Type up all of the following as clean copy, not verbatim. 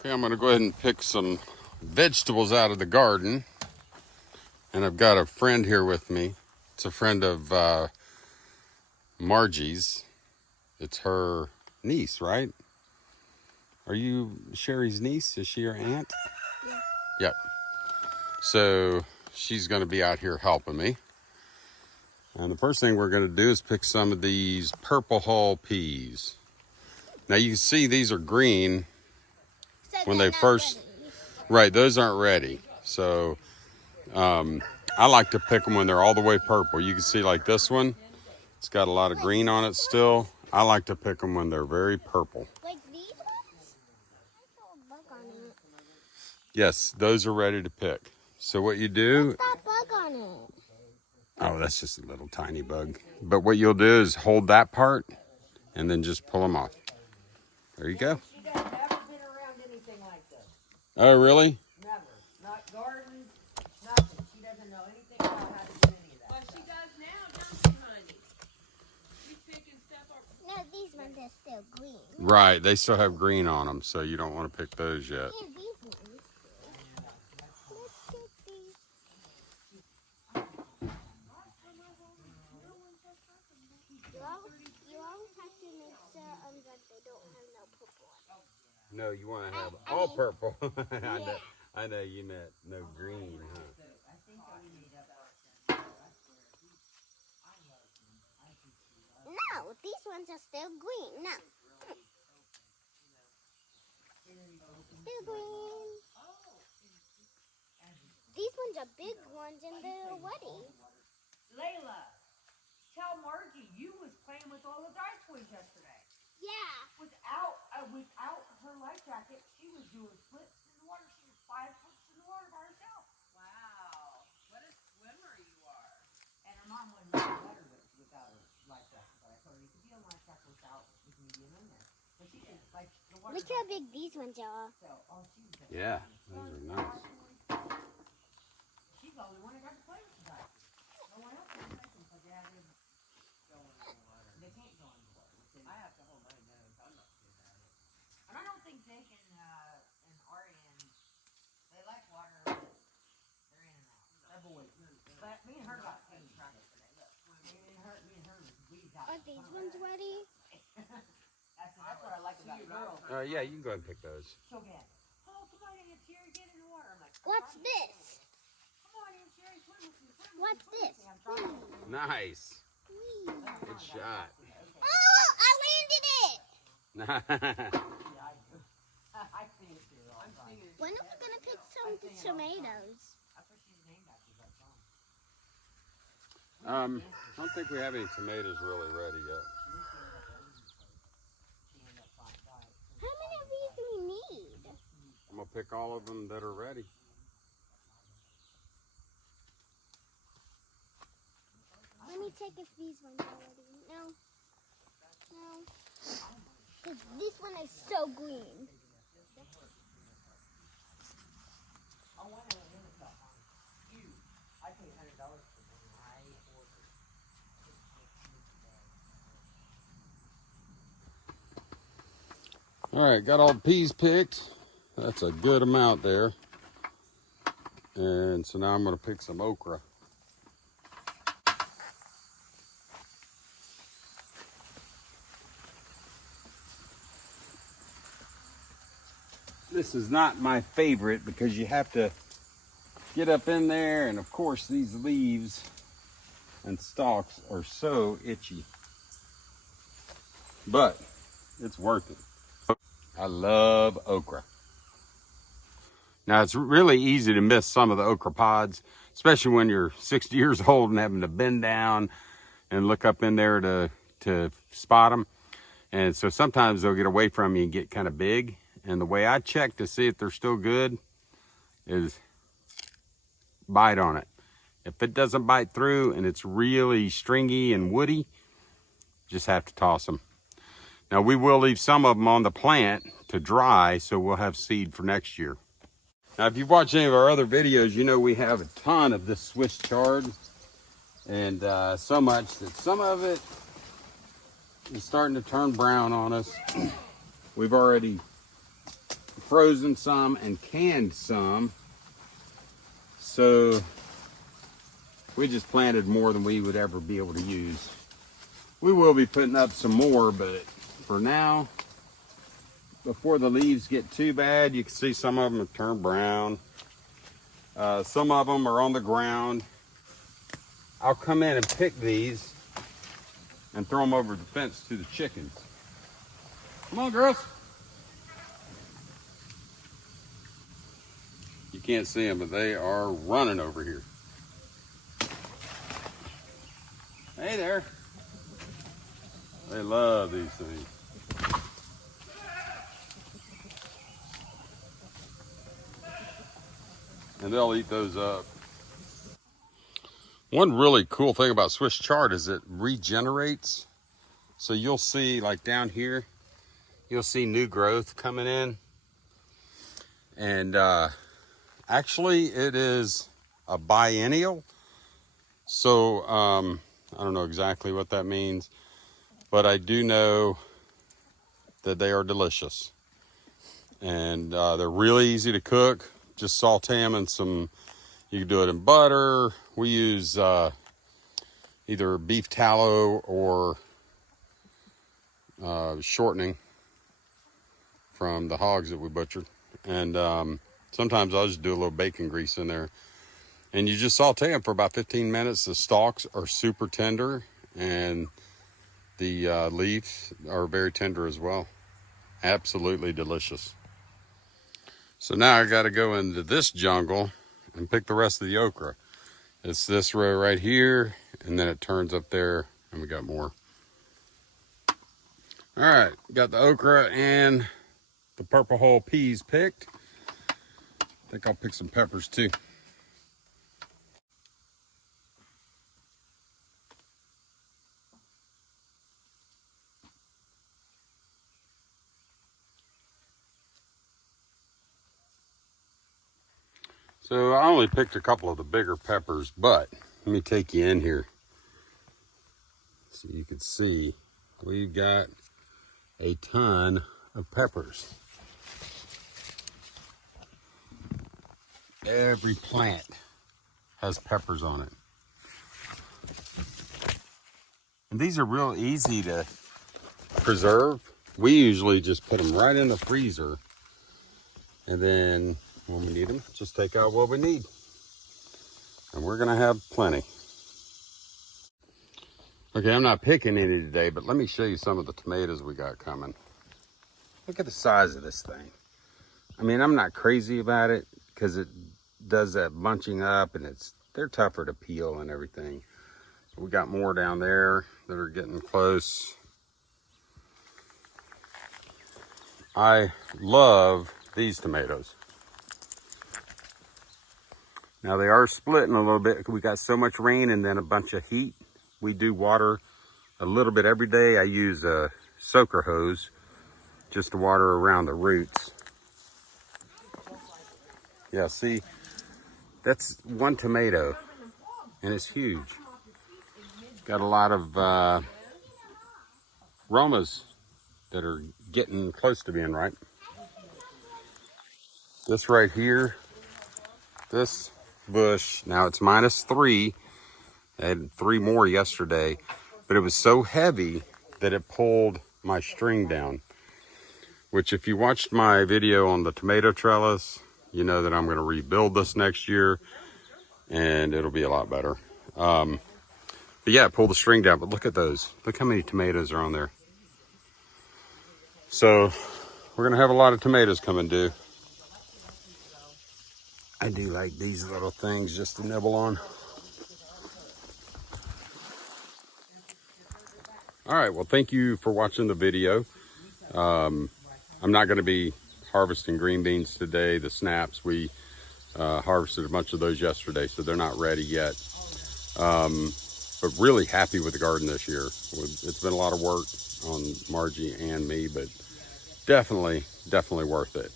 Okay, I'm going to go ahead and pick some vegetables out of the garden. And I've got a friend here with me. It's a friend of Margie's. It's her niece, right? Are you Sherry's niece? Is she your aunt? Yeah. Yep. So she's going to be out here helping me. And the first thing we're going to do is pick some of these purple hull peas. Now you can see these are green So when they're they not first... ready. Right, those aren't ready. So I like to pick them when they're all the way purple. You can see like this one, it's got a lot of green on it still. I like to pick them when they're very purple. Like these ones? I saw a bug on it. Yes, those are ready to pick. So what you do... What's that bug on it? Oh, that's just a little tiny bug. But what you'll do is hold that part and then just pull them off. There you go. She has never been around anything like this. Oh, really? Never. Not gardens, nothing. She doesn't know anything about how to do any of that. Well, she does now, doesn't she, honey? She's picking stuff up. No, these ones are still green. Right, they still have green on them, so you don't want to pick those yet. And these ones. Let's take these. You always have to make sure that they don't have no purple on it. No, you want to have all purple. I know you meant no green, huh? No, these ones are still green. No. Still green. These ones are big ones and they're ready. Layla, tell Margie you was playing with all the dice toys yesterday. Yeah. Without her life jacket, she was doing flips in the water. She was 5 flips in the water by herself. Wow. What a swimmer you are. And her mom wouldn't let her without her life jacket. But I told her you could be on life jacket without with me being in there. But she did like the water. Look how big these ones are. So, she was Yeah, those are nice. She's the only one that got to play with the dice. No one else can play them because they have to go in the water. They can't go in the water. I have to hold my nose. I'm not good at it. And I don't think Jake and Arian, they like water, but they're in and out. They're boys. But me and her got paid track today. Look, me and her, we got. Are these ones ready? That's what I like about girls. Yeah, you can go ahead and pick those. She'll get, oh, come on in, Jerry, get in the water. I'm like, What's this? come on in, Jerry, swim with me, swim with me. What's this? I'm trying to. Nice. Good shot. Oh, I landed it. I see it too. I'm seeing it. When are we going to pick some tomatoes? That's what she's named after, that song. I don't think we have any tomatoes really ready yet. How many of these do we need? I'm gonna pick all of them that are ready. Let me check if these ones are ready. No. No. Because this one is so green. I went in and looked up on you. I paid $100 for one. I ordered. All right, got all the peas picked. That's a good amount there. And so now I'm gonna pick some okra. This is not my favorite because you have to get up in there, and of course these leaves and stalks are so itchy. But it's worth it. I love okra. Now it's really easy to miss some of the okra pods, especially when you're 60 years old and having to bend down and look up in there to spot them. And so sometimes they'll get away from you and get kind of big. And the way I check to see if they're still good is bite on it. If it doesn't bite through and it's really stringy and woody, just have to toss them. Now we will leave some of them on the plant to dry, so we'll have seed for next year. Now if you've watched any of our other videos, you know we have a ton of this Swiss chard. And so much that some of it is starting to turn brown on us. We've already frozen some and canned some. So we just planted more than we would ever be able to use. We will be putting up some more, but for now, before the leaves get too bad, you can see some of them have turned brown. Some of them are on the ground. I'll come in and pick these and throw them over the fence to the chickens. Come on, girls. You can't see them, but they are running over here. Hey there. They love these things. And they'll eat those up. One really cool thing about Swiss chard is it regenerates. So you'll see, like down here, you'll see new growth coming in. And actually it is a biennial. So I don't know exactly what that means, but I do know that they are delicious. And they're really easy to cook. Just saute them in some, you can do it in butter. We use either beef tallow or shortening from the hogs that we butchered. And sometimes I'll just do a little bacon grease in there. And you just saute them for about 15 minutes. The stalks are super tender and the leaves are very tender as well. Absolutely delicious. So now I got to go into this jungle and pick the rest of the okra. It's this row right here, and then it turns up there, and we got more. All right, got the okra and the purple hull peas picked. I think I'll pick some peppers too. So I only picked a couple of the bigger peppers, but let me take you in here so you can see we've got a ton of peppers. Every plant has peppers on it. And these are real easy to preserve. We usually just put them right in the freezer, and then when we need them, just take out what we need. And we're gonna have plenty. Okay, I'm not picking any today, but let me show you some of the tomatoes we got coming. Look at the size of this thing. I mean, I'm not crazy about it because it does that bunching up and they're tougher to peel and everything. We got more down there that are getting close. I love these tomatoes. Now they are splitting a little bit. We got so much rain and then a bunch of heat. We do water a little bit every day. I use a soaker hose just to water around the roots. Yeah, see, that's one tomato and it's huge. Got a lot of Romas that are getting close to being ripe. This right here, this bush, now it's -3. I had 3 more yesterday, but it was so heavy that it pulled my string down, which if you watched my video on the tomato trellis, you know that I'm going to rebuild this next year and it'll be a lot better. But yeah, it pulled the string down, but look at those. Look how many tomatoes are on there. So we're going to have a lot of tomatoes coming due. I do like these little things just to nibble on. All right, well, thank you for watching the video. I'm not going to be harvesting green beans today. The snaps, we harvested a bunch of those yesterday, so they're not ready yet. But really happy with the garden this year. It's been a lot of work on Margie and me, but definitely worth it.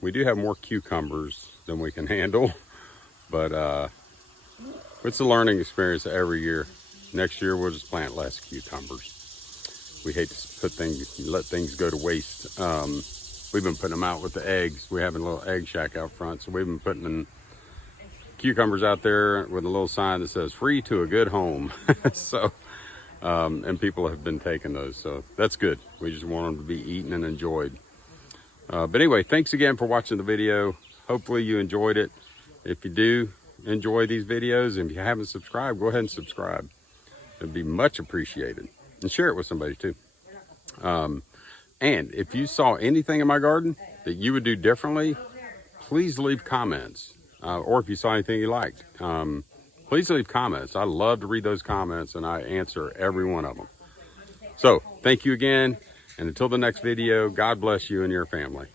We do have more cucumbers than we can handle, but it's a learning experience every year. Next year we'll just plant less cucumbers. We hate to let things go to waste. we've been putting them out with the eggs. We have a little egg shack out front, so we've been putting in cucumbers out there with a little sign that says "Free to a good home." So, and people have been taking those, so that's good. We just want them to be eaten and enjoyed. But anyway, thanks again for watching the video. Hopefully you enjoyed it. If you do enjoy these videos, and if you haven't subscribed, go ahead and subscribe. It'd be much appreciated. And share it with somebody too. And if you saw anything in my garden that you would do differently, please leave comments. Or if you saw anything you liked, please leave comments. I love to read those comments, and I answer every one of them. So thank you again. And until the next video, God bless you and your family.